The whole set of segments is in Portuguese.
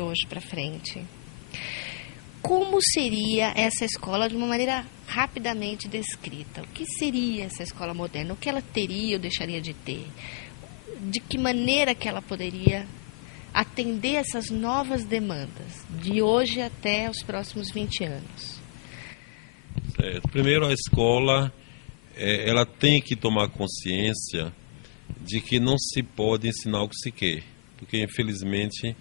hoje para frente. Como seria essa escola de uma maneira rapidamente descrita? O que seria essa escola moderna? O que ela teria ou deixaria de ter? De que maneira que ela poderia atender essas novas demandas, de hoje até os próximos 20 anos? Primeiro, a escola ela tem que tomar consciência de que não se pode ensinar o que se quer, porque, infelizmente,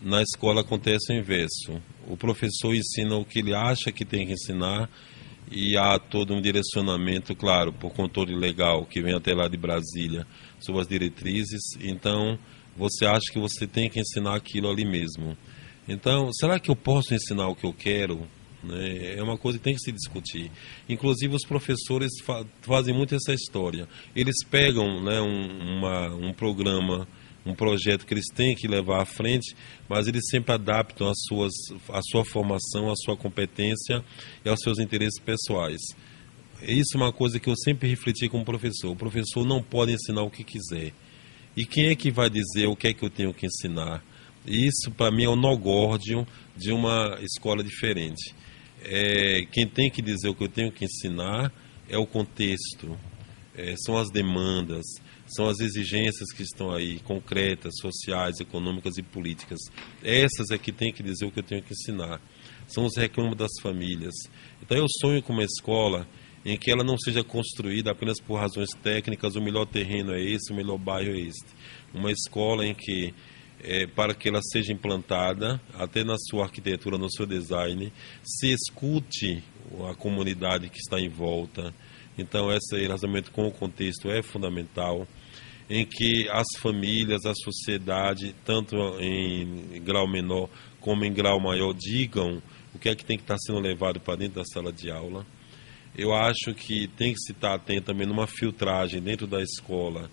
na escola acontece o inverso. O professor ensina o que ele acha que tem que ensinar e há todo um direcionamento, claro, por controle legal, que vem até lá de Brasília, sobre as diretrizes. Então, você acha que você tem que ensinar aquilo ali mesmo. Então, será que eu posso ensinar o que eu quero? É uma coisa que tem que se discutir. Inclusive, os professores fazem muito essa história. Eles pegam, né, um programa, um projeto que eles têm que levar à frente, mas eles sempre adaptam a sua formação, a sua competência e aos seus interesses pessoais. Isso é uma coisa que eu sempre refleti como professor. O professor não pode ensinar o que quiser. E quem é que vai dizer o que é que eu tenho que ensinar? Isso, para mim, é o nó górdio de uma escola diferente. Quem tem que dizer o que eu tenho que ensinar é o contexto, são as demandas, são as exigências que estão aí, concretas, sociais, econômicas e políticas. Essas é que tem que dizer o que eu tenho que ensinar. São os reclamos das famílias. Então eu sonho com uma escola em que ela não seja construída apenas por razões técnicas, o melhor terreno é esse, o melhor bairro é este. Uma escola em que, para que ela seja implantada, até na sua arquitetura, no seu design, se escute a comunidade que está em volta. Então, esse relacionamento com o contexto é fundamental, em que as famílias, a sociedade, tanto em grau menor como em grau maior, digam o que é que tem que estar sendo levado para dentro da sala de aula. Eu acho que tem que se estar atento também numa filtragem dentro da escola,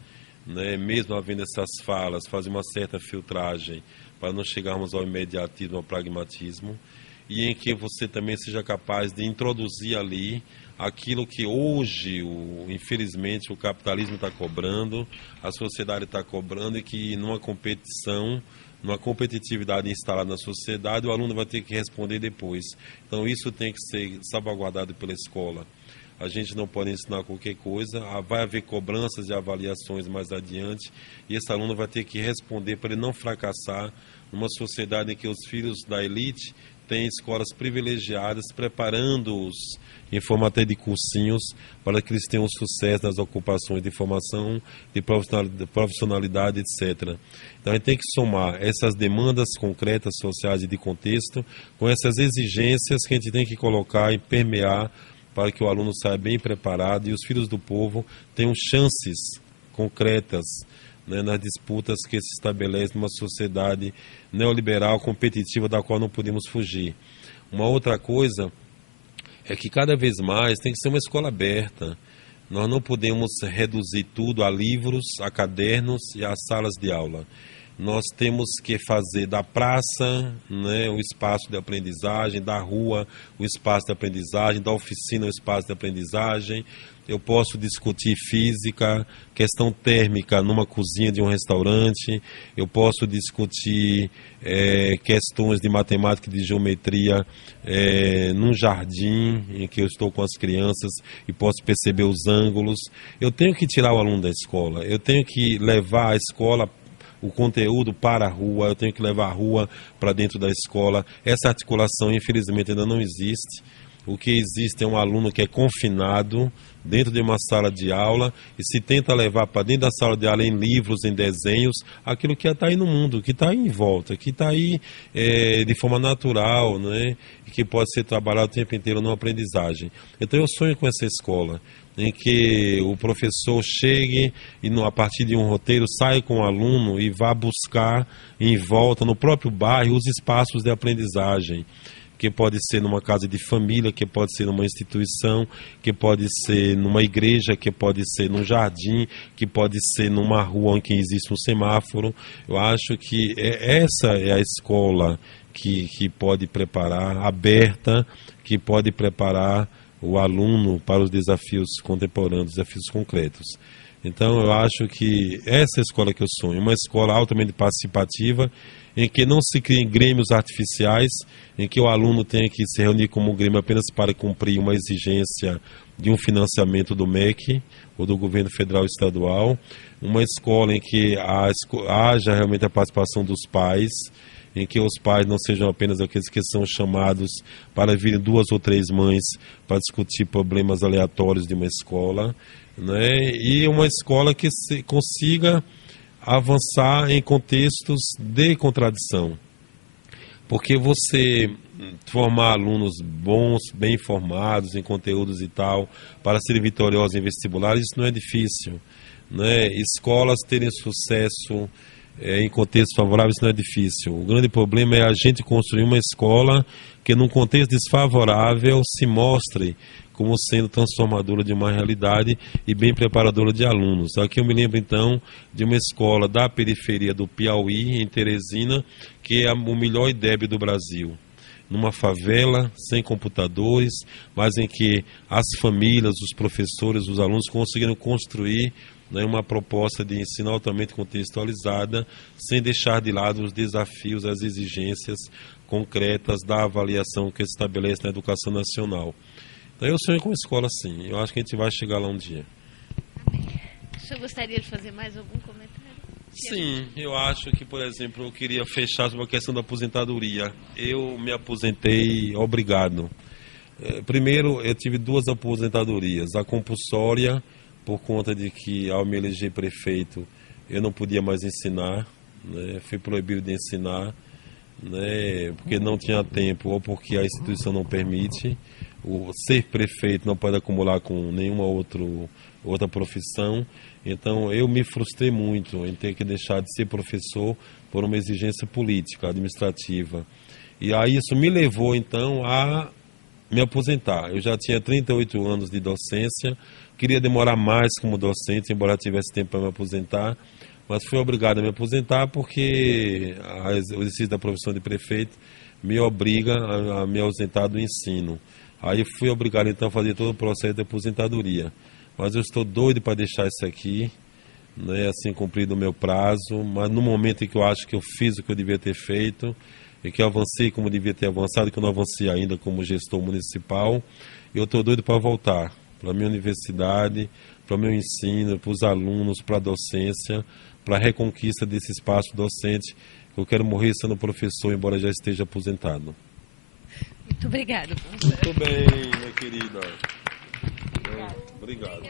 né? Mesmo havendo essas falas, fazer uma certa filtragem para não chegarmos ao imediatismo, ao pragmatismo, e em que você também seja capaz de introduzir ali aquilo que hoje, infelizmente, o capitalismo está cobrando, a sociedade está cobrando, e que numa competição, numa competitividade instalada na sociedade, o aluno vai ter que responder depois. Então, isso tem que ser salvaguardado pela escola. A gente não pode ensinar qualquer coisa, vai haver cobranças e avaliações mais adiante, e esse aluno vai ter que responder para ele não fracassar numa sociedade em que os filhos da elite têm escolas privilegiadas, preparando-os em forma até de cursinhos, para que eles tenham sucesso nas ocupações de formação, de profissionalidade, etc. Então, a gente tem que somar essas demandas concretas, sociais e de contexto, com essas exigências que a gente tem que colocar e permear para que o aluno saia bem preparado e os filhos do povo tenham chances concretas, né, nas disputas que se estabelecem numa sociedade neoliberal, competitiva, da qual não podemos fugir. Uma outra coisa é que cada vez mais tem que ser uma escola aberta. Nós não podemos reduzir tudo a livros, a cadernos e a salas de aula. Nós temos que fazer da praça, né, o espaço de aprendizagem, da rua o espaço de aprendizagem, da oficina o espaço de aprendizagem. Eu posso discutir física, questão térmica numa cozinha de um restaurante, eu posso discutir questões de matemática e de geometria num jardim em que eu estou com as crianças e posso perceber os ângulos. Eu tenho que tirar o aluno da escola, eu tenho que levar a escola, o conteúdo para a rua, eu tenho que levar a rua para dentro da escola. Essa articulação, infelizmente, ainda não existe. O que existe é um aluno que é confinado dentro de uma sala de aula e se tenta levar para dentro da sala de aula, em livros, em desenhos, aquilo que está aí no mundo, que está aí em volta, que está aí de forma natural, né? E que pode ser trabalhado o tempo inteiro numa aprendizagem. Então eu sonho com essa escola, em que o professor chegue e, a partir de um roteiro, saia com o aluno e vá buscar em volta, no próprio bairro, os espaços de aprendizagem, que pode ser numa casa de família, que pode ser numa instituição, que pode ser numa igreja, que pode ser num jardim, que pode ser numa rua em que existe um semáforo. Eu acho que essa é a escola que pode preparar, aberta, que pode preparar o aluno para os desafios contemporâneos, desafios concretos. Então, eu acho que essa é a escola que eu sonho, uma escola altamente participativa, em que não se criem grêmios artificiais, em que o aluno tenha que se reunir como grêmio apenas para cumprir uma exigência de um financiamento do MEC ou do governo federal e estadual, uma escola em que haja realmente a participação dos pais, em que os pais não sejam apenas aqueles que são chamados para virem 2 ou 3 mães para discutir problemas aleatórios de uma escola, né? E uma escola que consiga avançar em contextos de contradição. Porque você formar alunos bons, bem formados em conteúdos e tal, para serem vitoriosos em vestibulares, isso não é difícil, né? Escolas terem sucesso em contextos favoráveis, isso não é difícil. O grande problema é a gente construir uma escola que, num contexto desfavorável, se mostre como sendo transformadora de uma realidade e bem preparadora de alunos. Aqui eu me lembro, então, de uma escola da periferia do Piauí, em Teresina, que é o melhor IDEB do Brasil. Numa favela, sem computadores, mas em que as famílias, os professores, os alunos conseguiram construir, né, uma proposta de ensino altamente contextualizada, sem deixar de lado os desafios, as exigências concretas da avaliação que se estabelece na educação nacional. Então eu sonho com uma escola assim, eu acho que a gente vai chegar lá um dia. O senhor gostaria de fazer mais algum comentário? Sim, eu acho que, por exemplo, eu queria fechar sobre a questão da aposentadoria. Eu me aposentei obrigado. Primeiro, eu tive 2 aposentadorias. A compulsória, por conta de que, ao me eleger prefeito, eu não podia mais ensinar, né? Fui proibido de ensinar, né? Porque não tinha tempo ou porque a instituição não permite. O ser prefeito não pode acumular com nenhuma outra profissão. Então, eu me frustrei muito em ter que deixar de ser professor por uma exigência política, administrativa. E aí isso me levou, então, a me aposentar. Eu já tinha 38 anos de docência, queria demorar mais como docente, embora tivesse tempo para me aposentar, mas fui obrigado a me aposentar porque o exercício da profissão de prefeito me obriga a me ausentar do ensino. Aí fui obrigado, então, a fazer todo o processo de aposentadoria. Mas eu estou doido para deixar isso aqui, né, assim, cumprido o meu prazo, mas no momento em que eu acho que eu fiz o que eu devia ter feito, e que eu avancei como devia ter avançado, que eu não avancei ainda como gestor municipal, eu estou doido para voltar para a minha universidade, para o meu ensino, para os alunos, para a docência, para a reconquista desse espaço docente. Eu quero morrer sendo professor, embora já esteja aposentado. Muito obrigada. Muito bem, minha querida. Obrigado.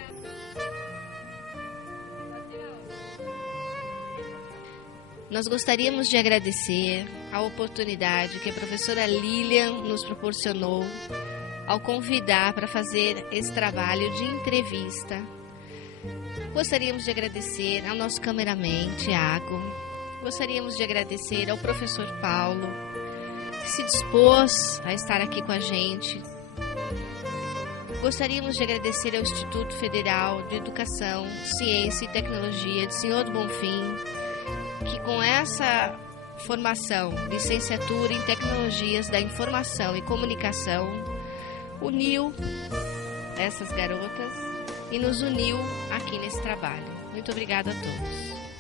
Nós gostaríamos de agradecer a oportunidade que a professora Lilian nos proporcionou ao convidar para fazer esse trabalho de entrevista. Gostaríamos de agradecer ao nosso cameraman, Tiago. Gostaríamos de agradecer ao professor Paulo, que se dispôs a estar aqui com a gente. Gostaríamos de agradecer ao Instituto Federal de Educação, Ciência e Tecnologia de Senhor do Bonfim, que com essa formação, licenciatura em Tecnologias da Informação e Comunicação, uniu essas garotas e nos uniu aqui nesse trabalho. Muito obrigada a todos.